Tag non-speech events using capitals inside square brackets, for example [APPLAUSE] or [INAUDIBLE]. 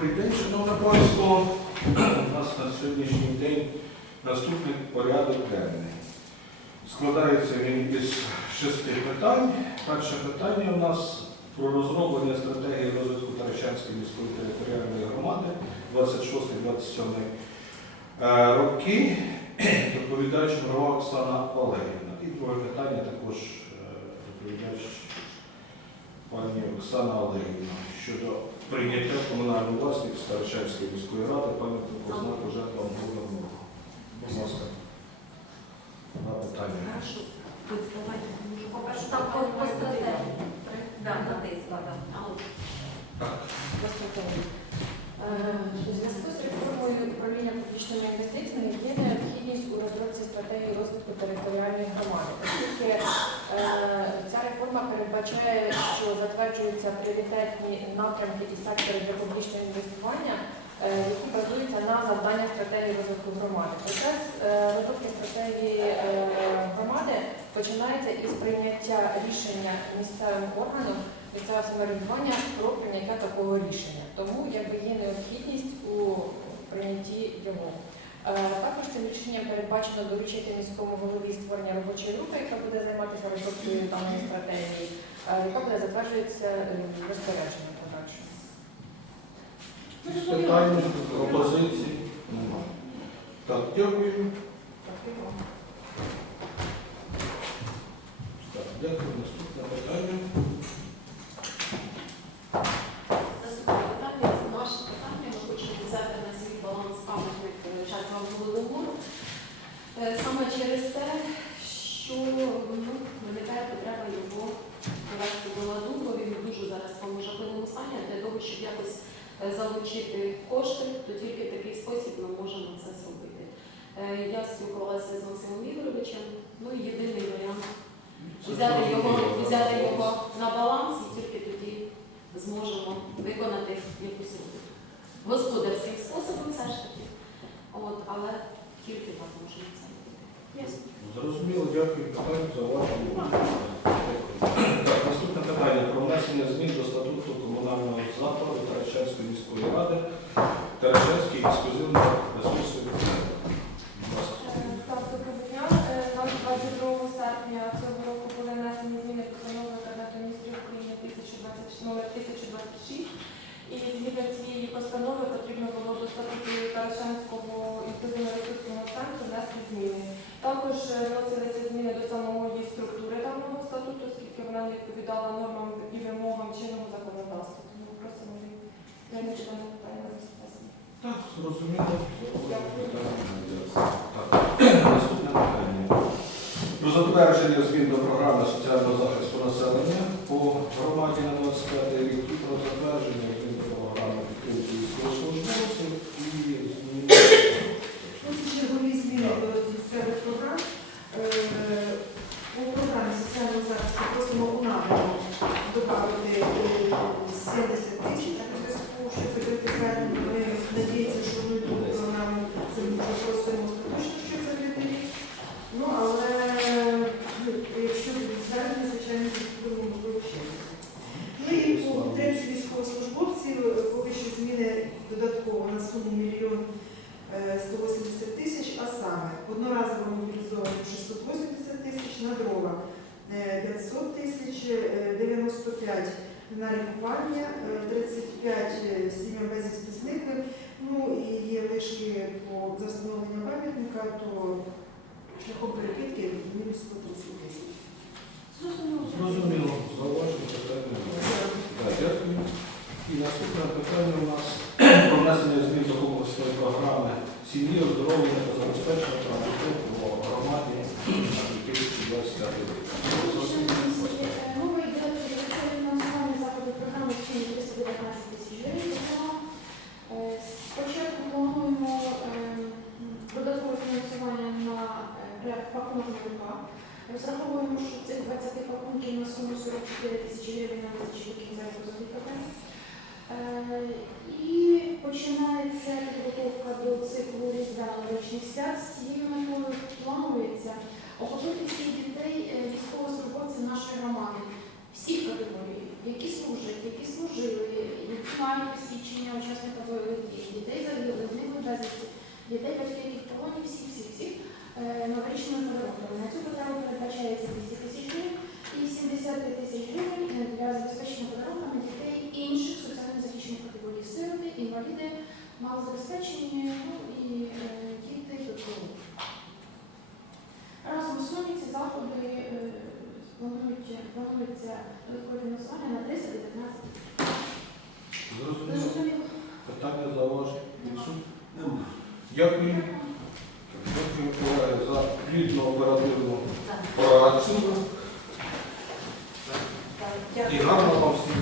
Добрий день, шановне панство. У нас на сьогоднішній день наступний порядок денний. Складається він із шести питань. Перше питання у нас про розроблення стратегії розвитку Таращанської міської територіальної громади 26-27 е, роки. Доповідач Мирова Оксана Олегівна. І друге питання також е, доповідач пані Оксана Олегівна щодо прийняття в комунальну власність Старочанської міської ради пам'ятнику знаку жертвам Голодного. Будь ласка. Два питання. По-перше, там по, стратегії. Да, На тисла, да. А от Так. Безпосередньо. Е, У зв'язку з реформою управління публічними інвестиціями є необхідність у розробці стратегії розвитку територіальної громади, оскільки реформа передбачає, що затверджуються пріоритетні напрямки і сектори для публічного інвестування, е, які базуються на завданнях стратегії розвитку громади. Процес е, розробки стратегії е, громади починається із прийняття рішення місцевим органом місцевого самоврядування про прийняття такого рішення. Тому якби є необхідність у прийнятті його. Цим рішенням передбачено доручити міському голові створення робочої групи, яка буде займатися розробкою даної стратегії, е, яка буде затверджуватися е, розпорядженням подальшим. Питання, пропозиції? Немає. Так, дякую. Так, дякую. Наступне питання. наступне питання це наше питання. Ми хочемо взяти на свій баланс пам'ятник жертвам Голодомору. Е, Саме через те, що ну, виникає потреба його привести до ладу, бо він дуже зараз в тому жахливому стані, для того, щоб якось е, залучити кошти, то тільки в такий спосіб ми можемо це зробити. Е, Я спілкувалася з Максимом Ігоровичем, ну і єдиний варіант взяти його, взяти його на баланс і тільки тоді зможемо виконати якусь роботу. Господарським способом все ж таки. От, але тільки так можна це робити. Ясно. Зрозуміло, дякую. За увагу. Наступне питання про внесення змін до статуту комунального закладу Таращанської міської ради, Таращанський ексклюзивний вносилися зміни до самої структури даного статуту, оскільки вона не відповідала нормам і вимогам чинного законодавства. Тому просимо дане питання на сесію. Так, зрозуміло. Наступне питання. Про затвердження змін до програми соціального захисту населення по громаді на 25 рік і про затвердження змін до програми підтримки військовослужбовців і змін. Ось чергові зміни до місцевих програм. Е, У програмі соціального захисту просимо у напрямку додати е, 70 тисяч у зв'язку, що закрити звернення. Ми надіємося, що це ми вже просимо остаточно, щоб закрити рік. Ну, але ну, якщо звернення, звичайно, будемо ще. Ну і по підтримці військовослужбовців поки що зміни додатково на суму мільйон е, 180 тисяч, а саме одноразово мобілізовано 680 тисяч, на дрова е, 500 тисяч, е, 95 на лікування, е, 35 е, сім'ям безвісти зниклих, ну і є лишки по за встановлення пам'ятника, то шляхом перекидки мінус 130 тисяч. Зрозуміло, зауваження питання. Дякую. І наступне питання у нас [CLEARS THROAT] про внесення змін до комплексної програми сім'ї, оздоровлення та забезпечення правоохоронних 4 тисячі гривень на тисячі років заробітних. Э, І починається підготовка до циклу різда річних свят. З цією метою планується охопити всіх дітей військовослужбовців э, нашої громади, всіх категорій, які служать, які служили, які мають посвідчення учасника малозабезпечені, ну і е, діти ППО. Разом з сумі ці заходи е, планують- планується додаткове фінансування на 319 Зрозуміло. Зрозуміло? Питання за ваш Нема. Дякую. Дякую, за плідну оперативну працю і гарно вам всім.